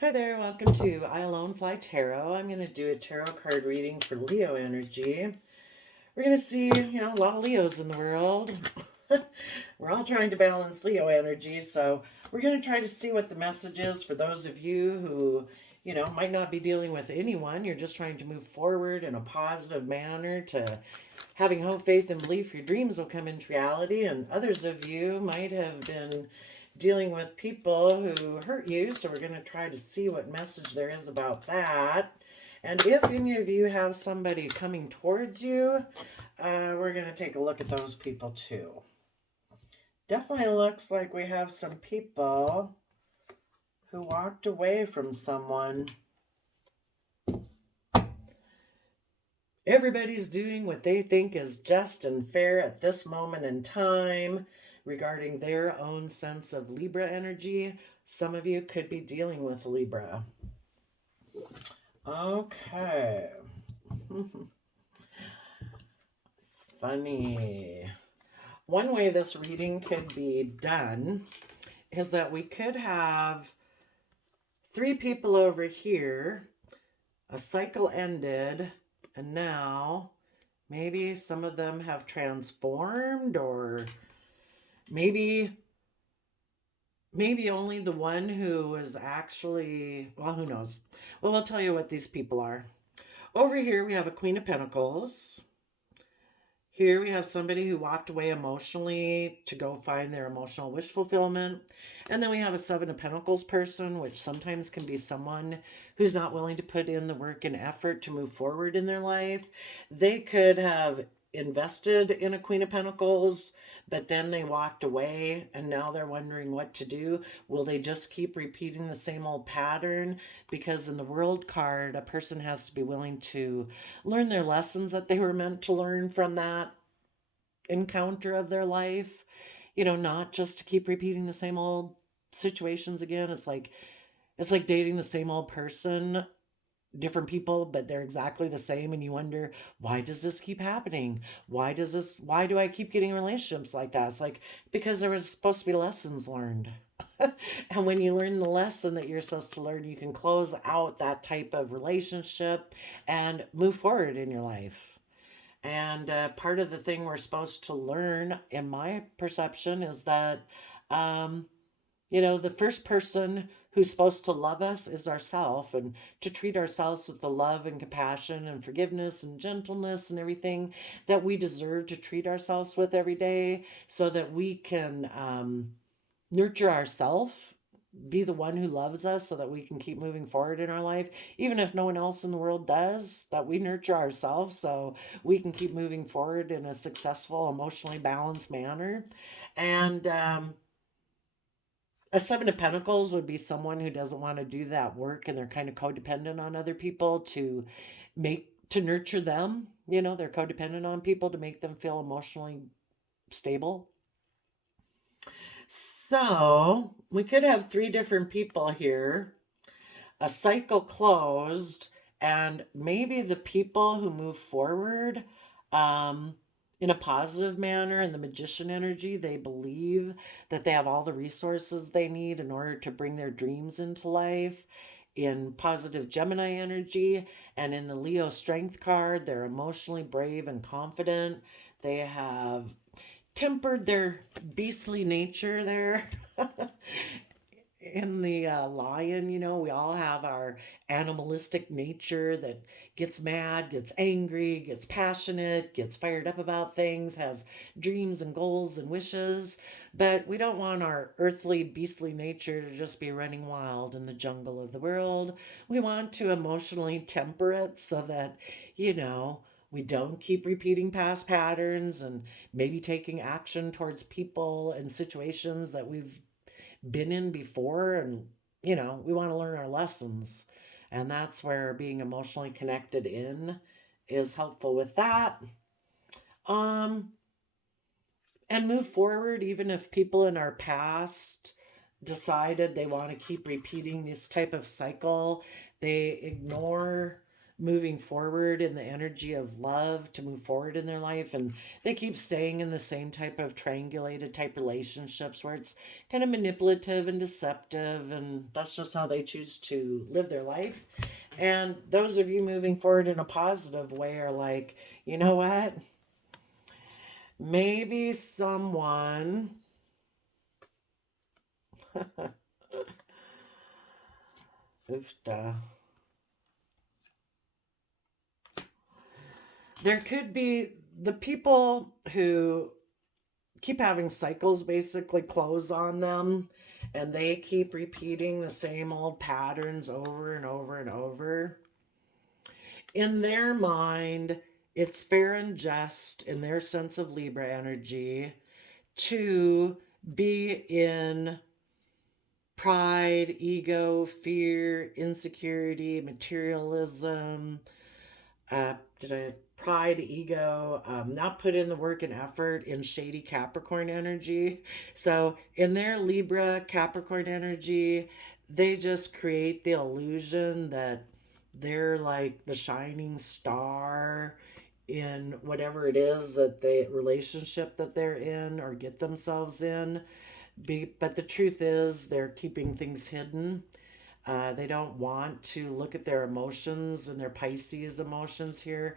Hi there, welcome to I Alone Fly Tarot. I'm going to do a tarot card reading for Leo energy. We're going to see, a lot of Leos in the world. We're all trying to balance Leo energy, so we're going to try to see what the message is for those of you who, might not be dealing with anyone. You're just trying to move forward in a positive manner to having hope, faith, and belief your dreams will come into reality. And others of you might have been dealing with people who hurt you. So we're going to try to see what message there is about that. And if any of you have somebody coming towards you, we're going to take a look at those people too. Definitely looks like we have some people who walked away from someone. Everybody's doing what they think is just and fair at this moment in time regarding their own sense of Libra energy. Some of you could be dealing with Libra. Okay. Funny. One way this reading could be done is that we could have three people over here. A cycle ended, and now maybe some of them have transformed, or maybe only the one who is actually, well, who knows. Well, I'll tell you what these people are. Over here we have a Queen of Pentacles. Here we have somebody who walked away emotionally to go find their emotional wish fulfillment. And then we have a Seven of Pentacles person, which sometimes can be someone who's not willing to put in the work and effort to move forward in their life. They could have invested in a Queen of Pentacles, but then they walked away and now they're wondering what to do. Will they just keep repeating the same old pattern? Because in the World card, a person has to be willing to learn their lessons that they were meant to learn from that encounter of their life, not just to keep repeating the same old situations again. It's like dating the same old person, different people, but they're exactly the same, and you wonder, why does this keep happening? Why do I keep getting relationships like that? It's like, because there was supposed to be lessons learned. And when you learn the lesson that you're supposed to learn, you can close out that type of relationship and move forward in your life. And part of the thing we're supposed to learn, in my perception, is that, um, the first person who's supposed to love us is ourself, and to treat ourselves with the love and compassion and forgiveness and gentleness and everything that we deserve to treat ourselves with every day, so that we can nurture ourselves, be the one who loves us, so that we can keep moving forward in our life, even if no one else in the world does, that we nurture ourselves so we can keep moving forward in a successful, emotionally balanced manner. And a Seven of Pentacles would be someone who doesn't want to do that work, and they're kind of codependent on other people to nurture them. They're codependent on people to make them feel emotionally stable. So we could have three different people here. A cycle closed, and maybe the people who move forward um, in a positive manner, in the magician energy, they believe that they have all the resources they need in order to bring their dreams into life. In positive Gemini energy and in the Leo strength card, they're emotionally brave and confident. They have tempered their beastly nature there. In the lion, we all have our animalistic nature that gets mad, gets angry, gets passionate, gets fired up about things, has dreams and goals and wishes. But we don't want our earthly, beastly nature to just be running wild in the jungle of the world. We want to emotionally temper it so that, we don't keep repeating past patterns and maybe taking action towards people and situations that we've been in before. And we want to learn our lessons, and that's where being emotionally connected in is helpful with that. um and move forward, even if people in our past decided they want to keep repeating this type of cycle. They ignore moving forward in the energy of love to move forward in their life, and they keep staying in the same type of triangulated type relationships where it's kind of manipulative and deceptive, and that's just how they choose to live their life. And those of you moving forward in a positive way are like, you know what, maybe someone oofta. There could be the people who keep having cycles basically close on them, and they keep repeating the same old patterns over and over and over. In their mind, it's fair and just in their sense of Libra energy to be in pride, ego, fear, insecurity, materialism, did I pride, ego, not put in the work and effort in shady Capricorn energy. So in their Libra Capricorn energy, they just create the illusion that they're like the shining star in whatever it is that they relationship that they're in or get themselves in. But the truth is they're keeping things hidden. They don't want to look at their emotions and their Pisces emotions here.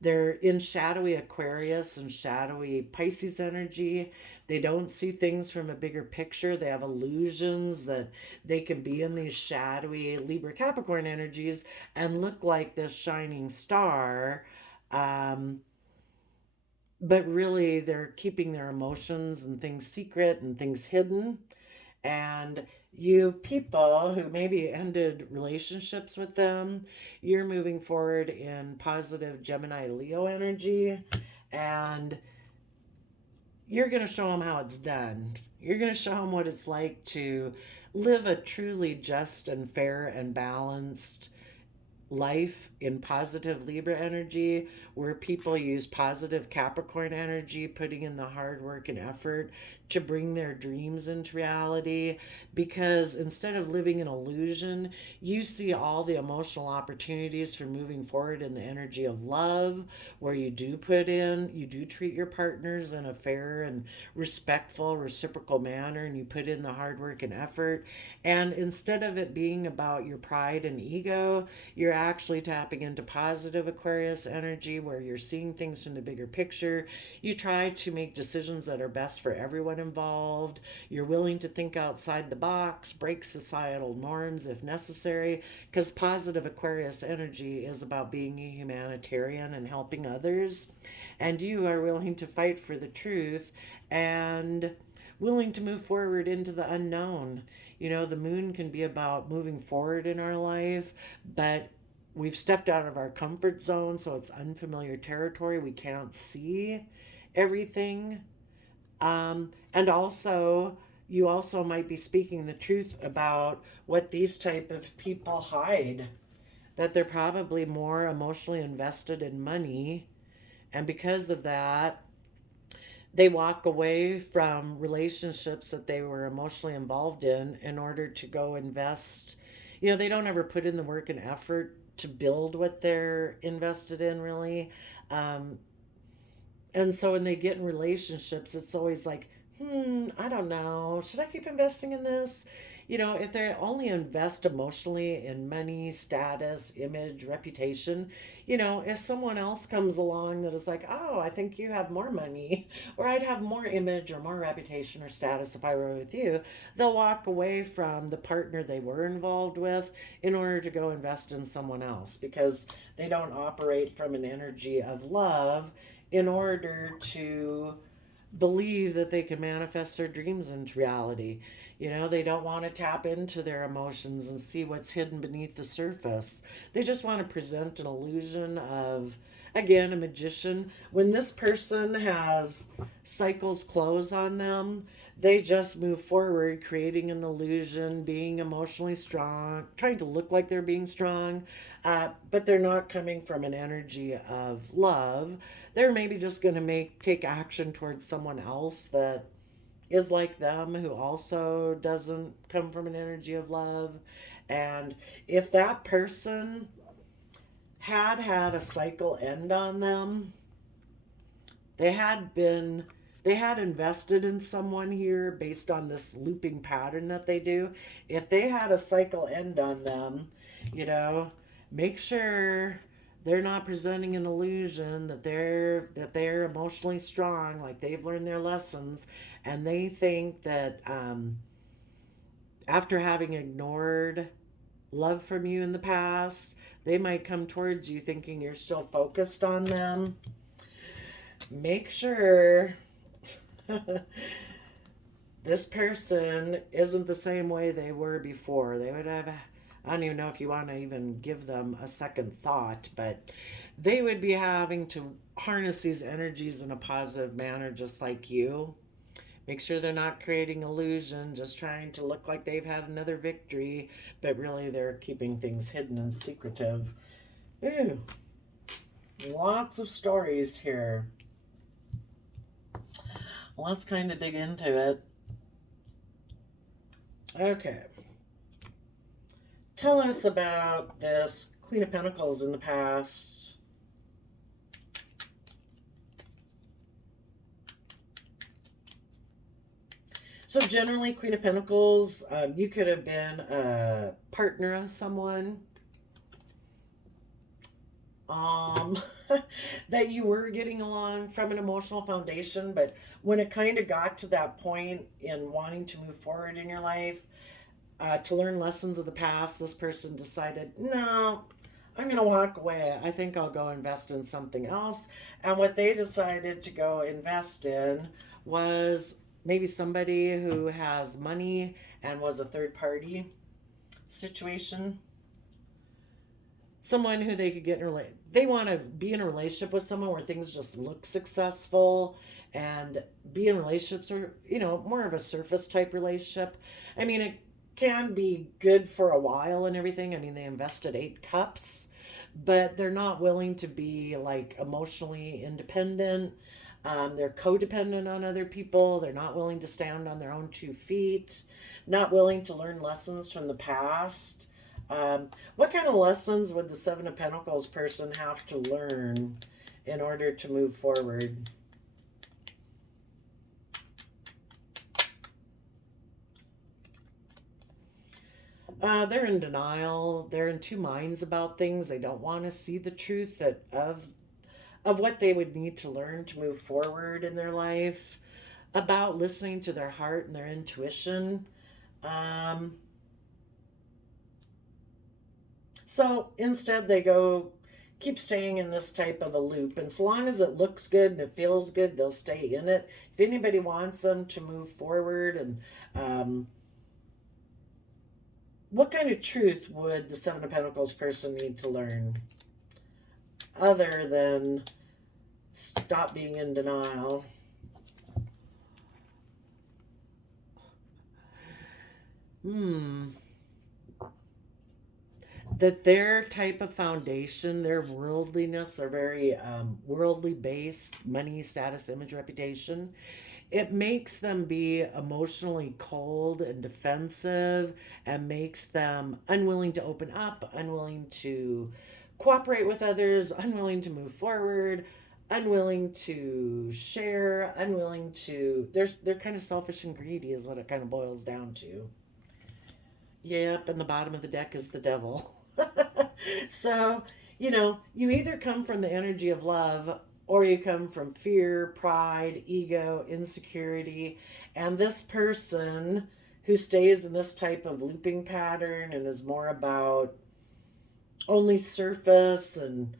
They're in shadowy Aquarius and shadowy Pisces energy. They don't see things from a bigger picture. They have illusions that they can be in these shadowy Libra Capricorn energies and look like this shining star. Um, but really, they're keeping their emotions and things secret and things hidden. And you people who maybe ended relationships with them, you're moving forward in positive Gemini Leo energy, and you're going to show them how it's done. You're going to show them what it's like to live a truly just and fair and balanced life in positive Libra energy, where people use positive Capricorn energy, putting in the hard work and effort to bring their dreams into reality. Because instead of living in illusion, you see all the emotional opportunities for moving forward in the energy of love, where you do treat your partners in a fair and respectful, reciprocal manner, and you put in the hard work and effort. And instead of it being about your pride and ego, you're actually tapping into positive Aquarius energy where you're seeing things from the bigger picture. You try to make decisions that are best for everyone involved. You're willing to think outside the box, break societal norms if necessary, because positive Aquarius energy is about being a humanitarian and helping others. And you are willing to fight for the truth and willing to move forward into the unknown. You know, the moon can be about moving forward in our life, but we've stepped out of our comfort zone, so it's unfamiliar territory. We can't see everything. And also, you also might be speaking the truth about what these type of people hide, that they're probably more emotionally invested in money, and because of that, they walk away from relationships that they were emotionally involved in order to go invest. You know, they don't ever put in the work and effort to build what they're invested in, really. Um, and so when they get in relationships, it's always like, I don't know. Should I keep investing in this? You know, if they only invest emotionally in money, status, image, reputation, you know, if someone else comes along that is like, oh, I think you have more money, or I'd have more image or more reputation or status if I were with you, they'll walk away from the partner they were involved with in order to go invest in someone else because they don't operate from an energy of love in order to believe that they can manifest their dreams into reality. You know, they don't want to tap into their emotions and see what's hidden beneath the surface. They just want to present an illusion of, again, a magician. When this person has cycles close on them, they just move forward, creating an illusion, being emotionally strong, trying to look like they're being strong, but they're not coming from an energy of love. They're maybe just going to take action towards someone else that is like them who also doesn't come from an energy of love. And if that person had a cycle end on them. They had invested in someone here based on this looping pattern that they do. If they had a cycle end on them, you know, make sure they're not presenting an illusion that they're emotionally strong, like they've learned their lessons, and they think that after having ignored love from you in the past, they might come towards you thinking you're still focused on them. Make sure this person isn't the same way they were before. They would have, I don't even know if you want to even give them a second thought, but they would be having to harness these energies in a positive manner, just like you. Make sure they're not creating illusion, just trying to look like they've had another victory, but really they're keeping things hidden and secretive. Ew. Lots of stories here. Let's kind of dig into it. Okay. Tell us about this Queen of Pentacles in the past. So generally, Queen of Pentacles, you could have been a partner of someone that you were getting along from an emotional foundation, but when it kind of got to that point in wanting to move forward in your life, to learn lessons of the past, this person decided, no, I'm going to walk away. I think I'll go invest in something else. And what they decided to go invest in was maybe somebody who has money and was a third party situation. Someone who they could get in they want to be in a relationship with someone where things just look successful, and be in relationships or, more of a surface type relationship. I mean, it can be good for a while and everything. I mean, they invested 8 cups, but they're not willing to be like emotionally independent. They're codependent on other people. They're not willing to stand on their own 2 feet, not willing to learn lessons from the past. What kind of lessons would the Seven of Pentacles person have to learn in order to move forward? They're in denial. They're in 2 minds about things. They don't want to see the truth of what they would need to learn to move forward in their life, about listening to their heart and their intuition. So instead, they keep staying in this type of a loop. And so long as it looks good and it feels good, they'll stay in it. If anybody wants them to move forward, and what kind of truth would the Seven of Pentacles person need to learn other than stop being in denial? That their type of foundation, their worldliness, they're very worldly based, money, status, image, reputation. It makes them be emotionally cold and defensive, and makes them unwilling to open up, unwilling to cooperate with others, unwilling to move forward, unwilling to share, unwilling to, they're kind of selfish and greedy is what it kind of boils down to. Yep, and the bottom of the deck is the devil. So, you either come from the energy of love, or you come from fear, pride, ego, insecurity. And this person who stays in this type of looping pattern and is more about only surface, and,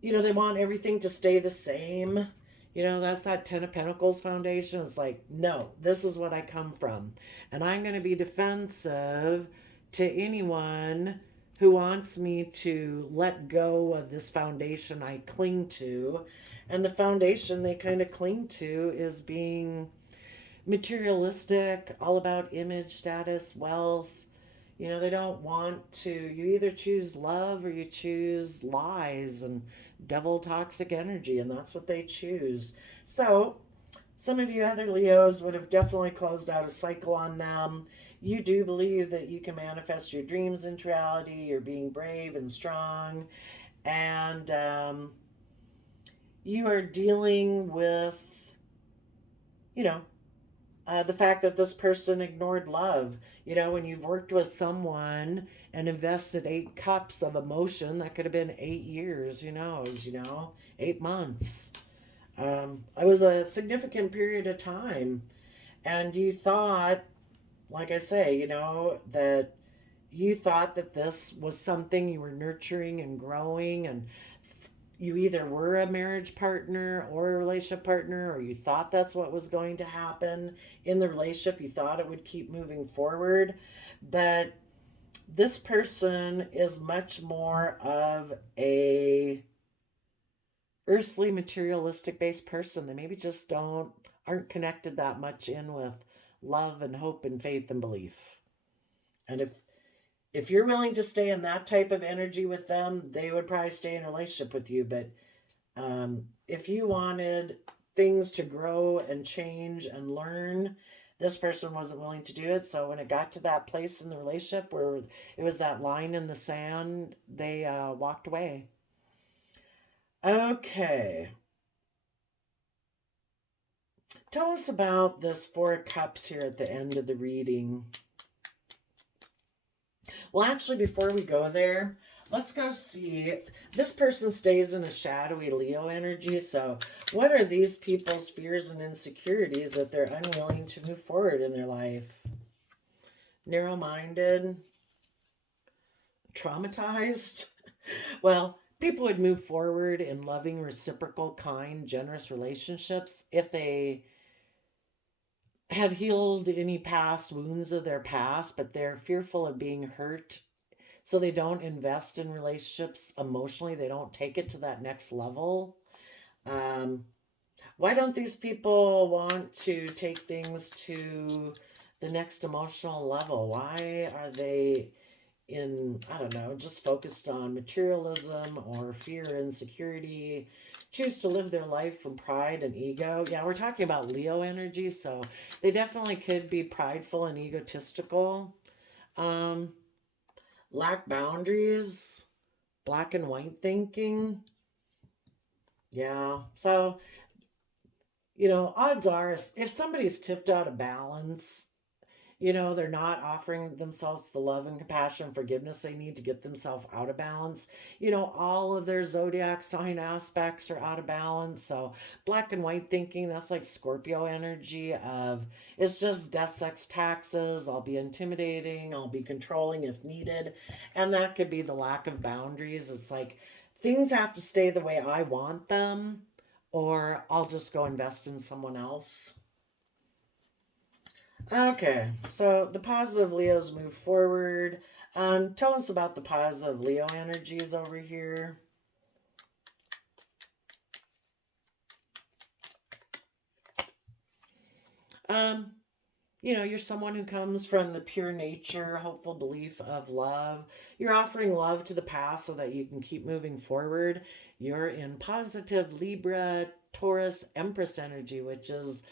they want everything to stay the same. That's that Ten of Pentacles foundation. It's like, no, this is what I come from. And I'm going to be defensive to anyone who wants me to let go of this foundation I cling to. And the foundation they kind of cling to is being materialistic, all about image, status, wealth. They don't want to, you either choose love or you choose lies and devil toxic energy, and that's what they choose. So some of you other Leos would have definitely closed out a cycle on them. you do believe that you can manifest your dreams into reality. You're being brave and strong. And you are dealing with, you know, the fact that this person ignored love. When you've worked with someone and invested 8 cups of emotion, that could have been 8 years, who knows, 8 months. It was a significant period of time. And you thought, like I say, that you thought that this was something you were nurturing and growing, and you either were a marriage partner or a relationship partner, or you thought that's what was going to happen in the relationship. You thought it would keep moving forward. But this person is much more of a earthly materialistic based person. They maybe just aren't connected that much in with love and hope and faith and belief. And if you're willing to stay in that type of energy with them, they would probably stay in a relationship with you. But if you wanted things to grow and change and learn, this person wasn't willing to do it. So when it got to that place in the relationship where it was that line in the sand, they walked away. Okay. Tell us about this 4 cups here at the end of the reading. Well, actually, before we go there, let's go see. This person stays in a shadowy Leo energy. So what are these people's fears and insecurities that they're unwilling to move forward in their life? Narrow-minded? Traumatized? Well, people would move forward in loving, reciprocal, kind, generous relationships if they had healed any past wounds of their past, but they're fearful of being hurt. So they don't invest in relationships emotionally. They don't take it to that next level. Why don't these people want to take things to the next emotional level? Why are they I don't know, just focused on materialism or fear, insecurity, choose to live their life from pride and ego? Yeah, we're talking about Leo energy, so they definitely could be prideful and egotistical. Lack boundaries, black and white thinking. Yeah, so, odds are if somebody's tipped out of balance, they're not offering themselves the love and compassion and forgiveness they need to get themselves out of balance. All of their zodiac sign aspects are out of balance. So black and white thinking, that's like Scorpio energy of it's just death, sex, taxes. I'll be intimidating. I'll be controlling if needed. And that could be the lack of boundaries. It's like things have to stay the way I want them, or I'll just go invest in someone else. Okay, so the positive Leos move forward. Tell us about the positive Leo energies over here. You're someone who comes from the pure nature, hopeful belief of love. You're offering love to the past so that you can keep moving forward. You're in positive Libra, Taurus, Empress energy, which is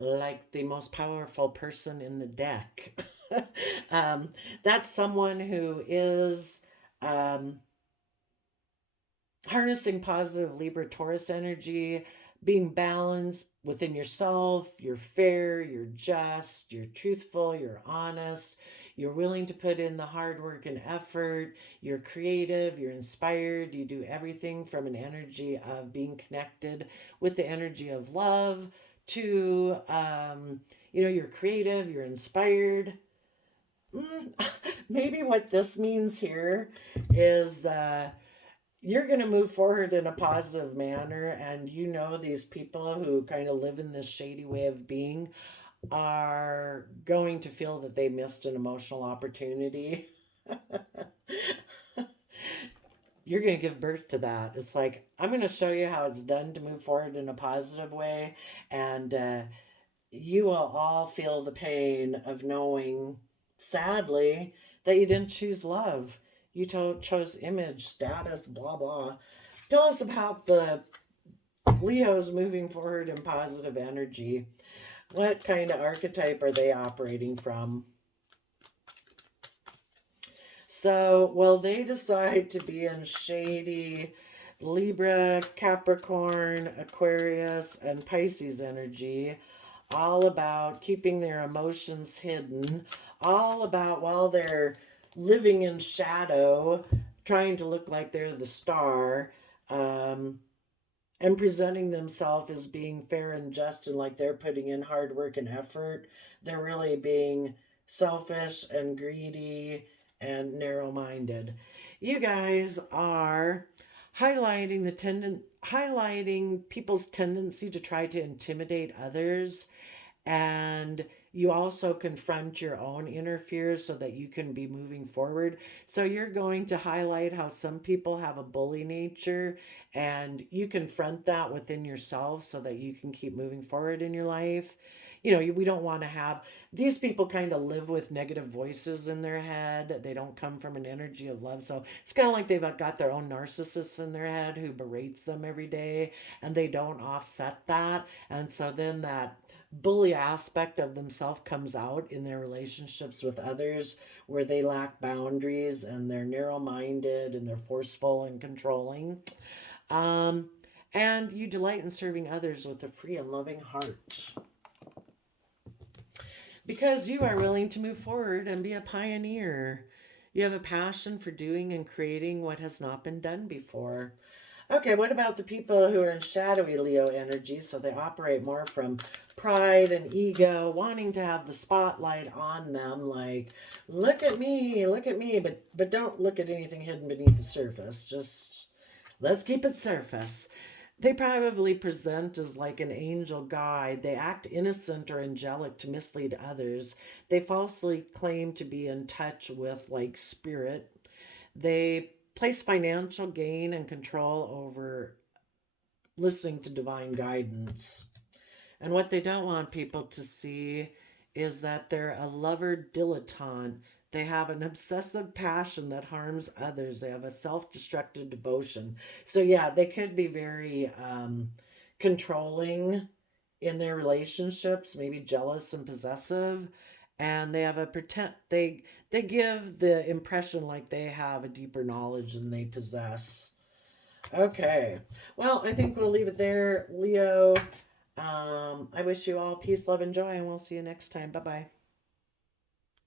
like the most powerful person in the deck. That's someone who is harnessing positive Libra Taurus energy, being balanced within yourself. You're fair, you're just, you're truthful, you're honest, you're willing to put in the hard work and effort, you're creative, you're inspired, you do everything from an energy of being connected with the energy of love to, you're creative, you're inspired. Maybe what this means here is you're going to move forward in a positive manner, and these people who kind of live in this shady way of being are going to feel that they missed an emotional opportunity. You're going to give birth to that. It's like, I'm going to show you how it's done to move forward in a positive way, and you will all feel the pain of knowing, sadly, that you didn't choose love. You chose image, status, blah, blah. Tell us about the Leos moving forward in positive energy. What kind of archetype are they operating from? So, well, they decide to be in shady Libra, Capricorn, Aquarius, and Pisces energy, all about keeping their emotions hidden, all about while they're living in shadow, trying to look like they're the star, um, and presenting themselves as being fair and just and like they're putting in hard work and effort. They're really being selfish and greedy and narrow minded. You guys are highlighting people's tendency to try to intimidate others, and you also confront your own inner fears so that you can be moving forward. So you're going to highlight how some people have a bully nature, and you confront that within yourself so that you can keep moving forward in your life. We don't want to have these people kind of live with negative voices in their head. They don't come from an energy of love. So it's kind of like they've got their own narcissist in their head who berates them every day, and they don't offset that. And so then that bully aspect of themselves comes out in their relationships with others, where they lack boundaries and they're narrow minded and they're forceful and controlling. Um, and you delight in serving others with a free and loving heart because you are willing to move forward and be a pioneer. You have a passion for doing and creating what has not been done before. Okay, what about the people who are in shadowy Leo energy? So they operate more from pride and ego, wanting to have the spotlight on them, like, look at me, but don't look at anything hidden beneath the surface. Just let's keep it surface. They probably present as like an angel guide. They act innocent or angelic to mislead others. They falsely claim to be in touch with like spirit. They place financial gain and control over listening to divine guidance. And what they don't want people to see is that they're a lover dilettante. They have an obsessive passion that harms others. They have a self destructive devotion. So, yeah, they could be very controlling in their relationships, maybe jealous and possessive. And they have a pretend they give the impression like they have a deeper knowledge than they possess. Okay. Well, I think we'll leave it there, Leo. I wish you all peace, love, and joy, and we'll see you next time. Bye bye.